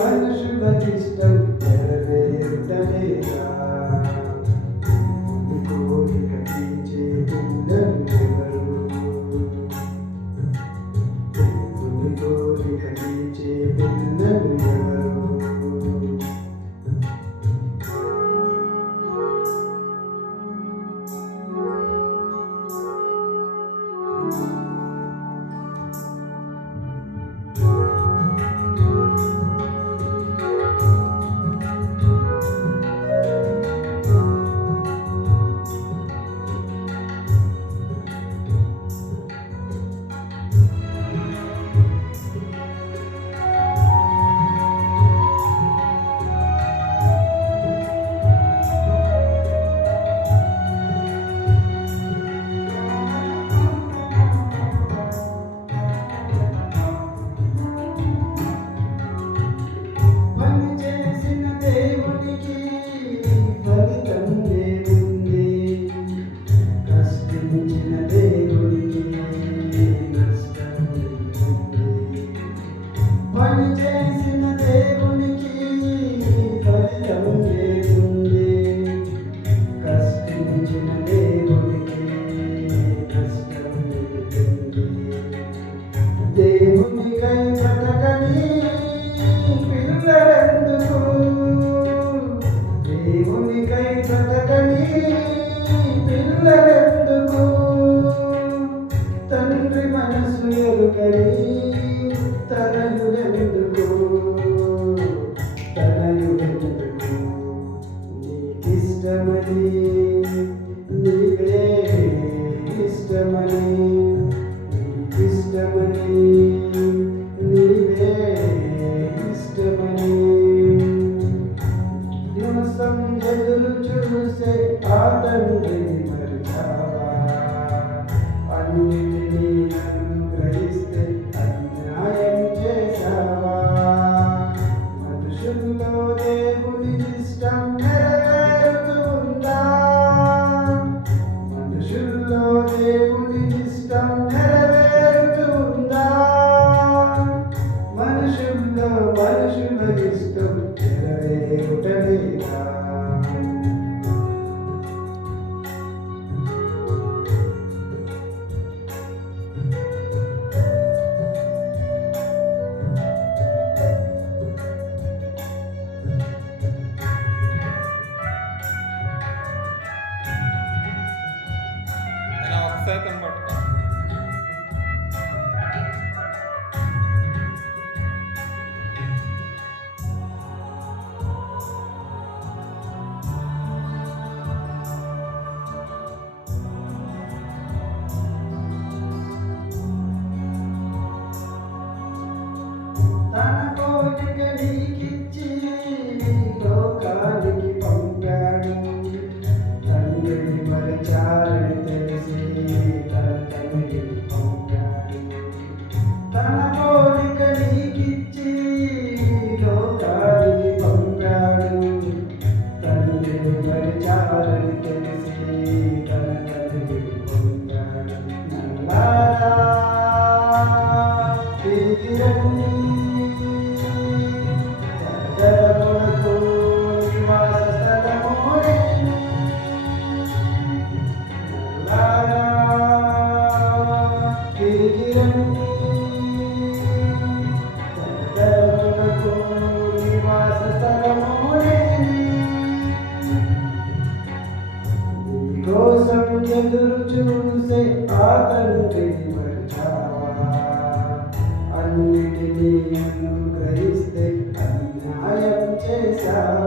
మనుషులకిష్టం నెరవేరుటలేదా? కోరిక తీర్చే పిల్లలెవరు? దేవుని కోరిక తీర్చే పిల్లలెవరు? పని చేసిన దేవునికి ఫలితం లేకుంది, కష్టించిన దేవునికి కష్టం లేకుంది. దేవునికై బ్రతకని పిల్లలెందుకు? దేవునికై బ్రతకని పిల్లలెందుకు? తండ్రి మనసు ఎరుకని తనయుడెందుకు? తనయుడెందుకు? నీకిష్టమని నీవే ఇష్టమని, నీకిష్టమని నీవే ఇష్టమని నిమిషం ఎదురు చూసే ఆ తండ్రిని మరిచావా? అన్నిటినీ అనుగ్రహిస్తే అన్యాయం చేశావా? మనుషుల్లో దేవుని ఇష్టం నెరవేరుతూ ఉందా? మనుషుల్లో దేవుని ఇష్టం నెరవేరుతూ ఉందా? మనుషుల ఇష్టం నెరవేరుటలేదా? ఒకసారి కనబడతా తన కోరిక నీకిచ్చి లోకానికి పంపాడు. తండ్రిని మరచాలని తెలిసి తన తండ్రిని పంపాడు. తన కోరిక నీకిచ్చి లోకానికి పంపాడు. తండ్రిని మరచాలని తెలిసి తన తండ్రిని పంపాడు. నల్లారా తిరిగిరండి, జగమునకు నివాస స్థలము నేను. నల్లారా తిరిగిరండి, జగమునకు నివాస స్థలము నేను. శ్యామ